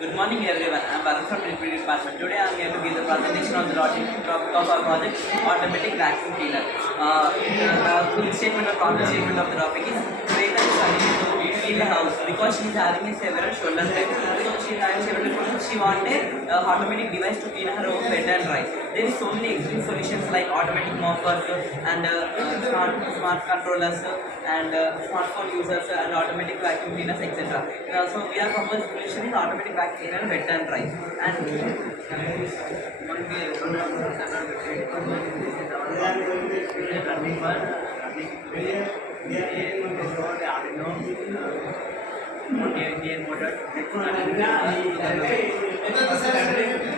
Good morning everyone, I am Varun from Delivery Department. Today I am here to give the presentation on the topic of our project, Automatic Vacuum Cleaner. The full statement or problem statement of the topic is, Greta is struggling to clean the house because she is having a several shoulder pain. So she is having several shoulder, she wanted an automatic device to clean her own wet and dry. There is so many extreme solutions like automatic moppers and smart controllers and smartphone users and automatic vacuum cleaners, etc. So we are proposing solution is automatic vacuum cleaner wet and dry.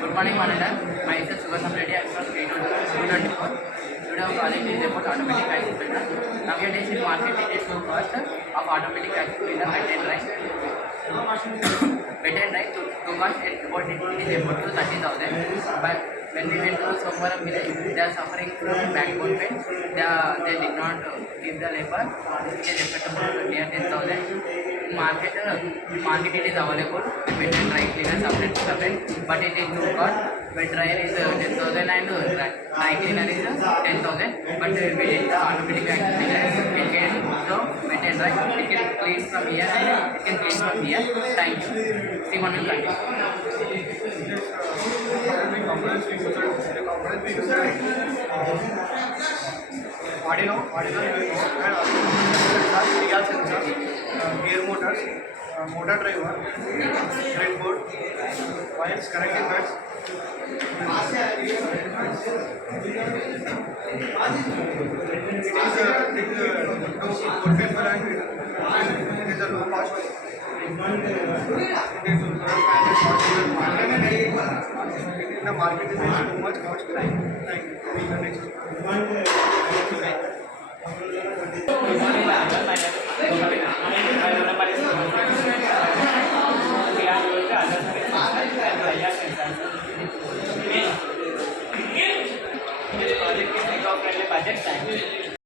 Good morning, Manada. Myself Cmrcet Ceer. I am from grade 224. Today our project is about automatic vacuum cleaner. Nowadays in market it is low cost of automatic vacuum cleaner wet and dry. Wet and dry to cost it is about to 30,000. But when we went to Somvaram village, they are suffering from backbone pain. They did not give the labor. It is expected near 10,000. Market it is available. Wet and dry cleaner separate, but it is too cost. Wet dryer is 10,000 and dry cleaner is 10,000. But we did the automatic vacuum cleaner. It can wet and dry. It can clean from here and it can clean from here. Thank you. Simon will continue. Real sensor, gear motors, motor driver, breadboard, wires, connecting pads. It is good paper and it is a low cost. In the market, it is too much cost. Thank you. Next. This project is eco-friendly budget time.